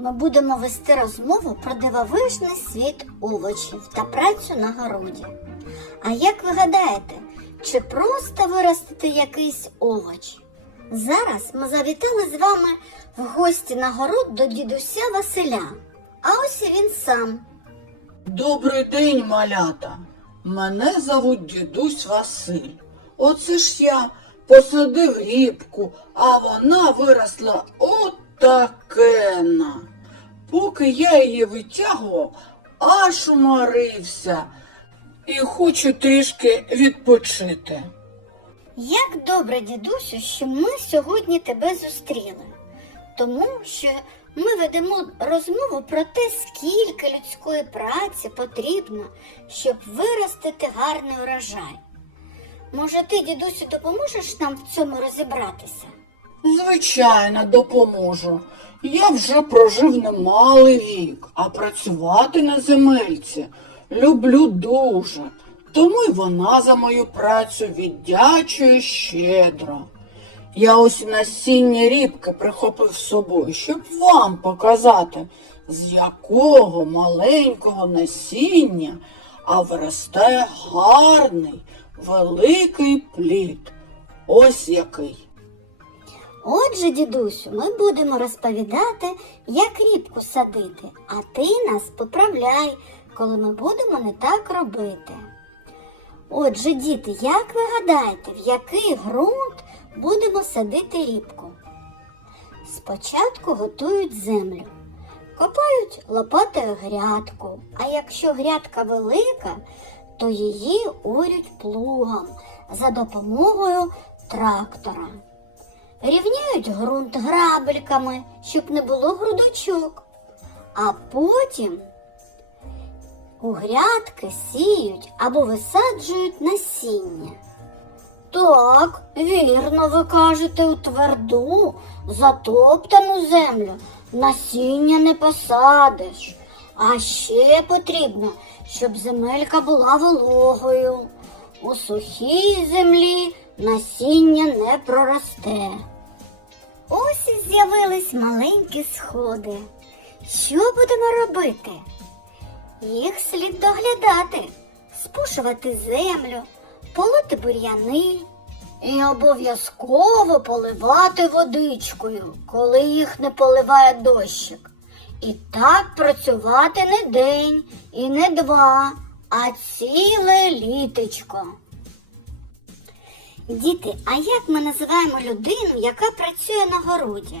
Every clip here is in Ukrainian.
ми будемо вести розмову про дивовижний світ овочів та працю на городі. А як ви гадаєте, чи просто виростити якийсь овоч? Зараз ми завітали з вами в гості на город до дідуся Василя. А ось і він сам. Добрий день, малята. Мене зовуть дідусь Василь. Оце ж я посадив рібку, а вона виросла отакена. Поки я її витягував, аж уморився і хочу трішки відпочити. Як добре, дідусю, що ми сьогодні тебе зустріли, тому що ми ведемо розмову про те, скільки людської праці потрібно, щоб виростити гарний урожай. Може, ти, дідусю, допоможеш нам в цьому розібратися? Звичайно, допоможу. Я вже прожив немалий вік, а працювати на земельці люблю дуже. Тому й вона за мою працю віддячує щедро. Я ось насіння рібки прихопив з собою, щоб вам показати, з якого маленького насіння, а виростає гарний, великий плід. Ось який. Отже, дідусю, ми будемо розповідати, як рібку садити, а ти нас поправляй, коли ми будемо не так робити. Отже, діти, як ви гадаєте, в який ґрунт будемо садити рібку? Спочатку готують землю, копають лопатою грядку, а якщо грядка велика, то її орють плугом за допомогою трактора. Рівняють ґрунт грабельками, щоб не було грудочок. А потім у грядки сіють або висаджують насіння. Так, вірно, ви кажете, у тверду, затоптану землю насіння не посадиш. А ще потрібно, щоб земелька була вологою. У сухій землі насіння не проросте. Ось з'явились маленькі сходи. Що будемо робити? Їх слід доглядати, спушувати землю, полоти бур'яни і обов'язково поливати водичкою, коли їх не поливає дощик. І так працювати не день і не два, а ціле літочко. Діти, а як ми називаємо людину, яка працює на городі?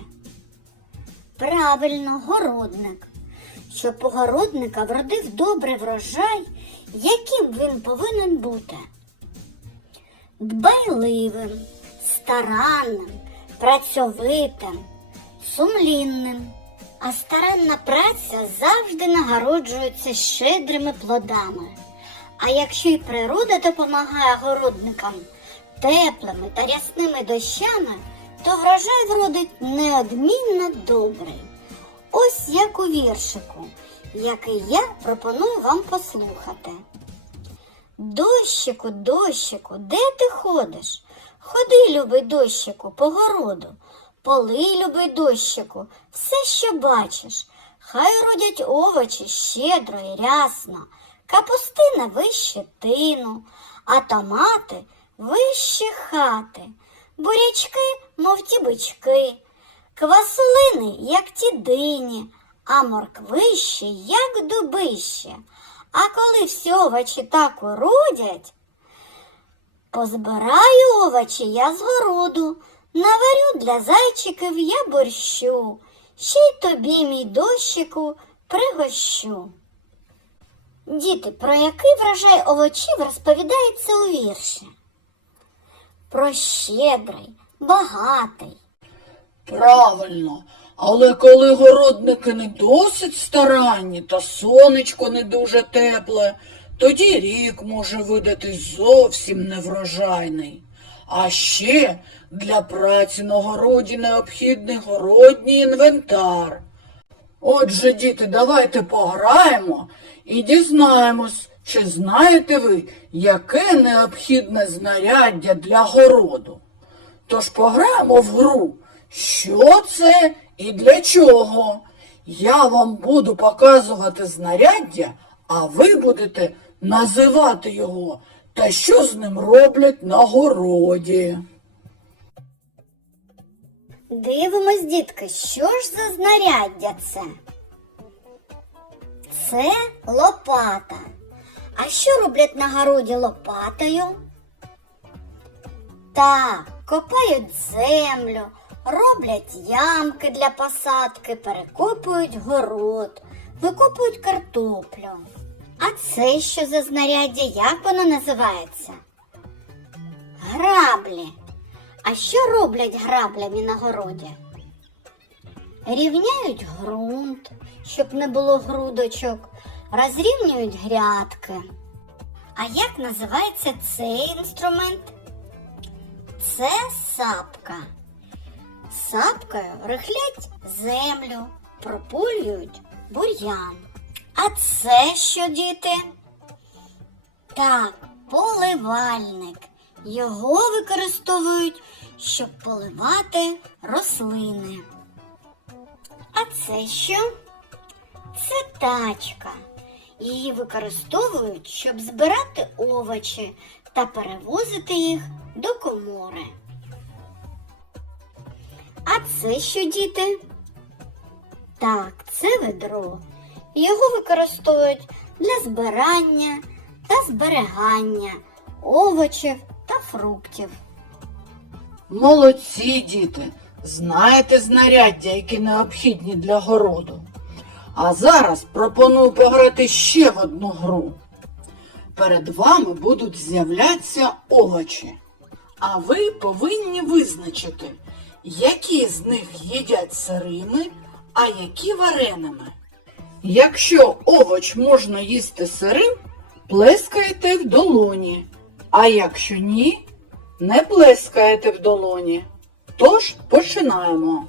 Правильно, городник. Щоб у городника вродив добрий врожай, яким він повинен бути? Дбайливим, старанним, працьовитим, сумлінним. А старанна праця завжди нагороджується щедрими плодами. А якщо й природа допомагає городникам теплими та рясними дощами, то врожай вродить неодмінно добрий. Ось як у віршику, який я пропоную вам послухати. Дощику, дощику, де ти ходиш? Ходи, любий дощику, по городу, полий, любий дощику, все, що бачиш. Хай родять овочі щедро і рясно, капустина вище тину, а томати вище хати, бурячки, мов ті бички, квасолини, як ті дині, а морквище, як дубище. А коли всі овочі так уродять, позбираю овочі я з городу, наварю для зайчиків я борщу, ще й тобі, мій дощику, пригощу. Діти, про який врожай овочів розповідається у вірші? Про щедрий, багатий. Правильно, але коли городники не досить старанні та сонечко не дуже тепле, тоді рік може видати зовсім неврожайний. А ще для праці на городі необхідний городній інвентар. Отже, діти, давайте пограємо і дізнаємось, чи знаєте ви, яке необхідне знаряддя для городу. Тож пограємо в гру, що це і для чого. Я вам буду показувати знаряддя, а ви будете називати його та що з ним роблять на городі. Дивимось, дітки, що ж за знаряддя це? Це лопата. А що роблять на городі лопатою? Так, копають землю, роблять ямки для посадки, перекопують город, викопують картоплю. А це що за знаряддя? Як воно називається? Граблі. А що роблять граблями на городі? Рівняють ґрунт, щоб не було грудочок, розрівнюють грядки. А як називається цей інструмент? Це сапка. Сапкою рихлять землю, пропулюють бур'ян. А це що, діти? Так, поливальник. Його використовують, щоб поливати рослини. А це що? Це тачка. Її використовують, щоб збирати овочі та перевозити їх до комори. А це що, діти? Так, це ведро. Його використовують для збирання та зберігання овочів та фруктів. Молодці, діти, знаєте знаряддя, які необхідні для городу. А зараз пропоную пограти ще в одну гру. Перед вами будуть з'являтися овочі, а ви повинні визначити, які з них їдять сирими, а які вареними. Якщо овоч можна їсти сирим, плескаєте в долоні, а якщо ні, не плескаєте в долоні. Тож починаємо.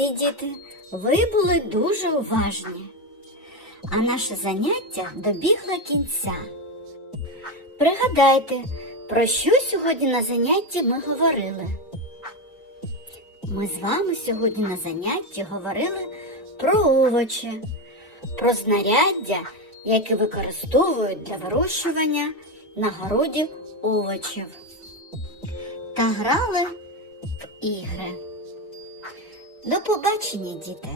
Молодці, діти, ви були дуже уважні. А наше заняття добігло кінця. Пригадайте, про що сьогодні на занятті ми говорили. Ми з вами сьогодні на занятті говорили про овочі, про знаряддя, які використовують для вирощування на городі овочів. Та грали в ігри. До побачення, діти!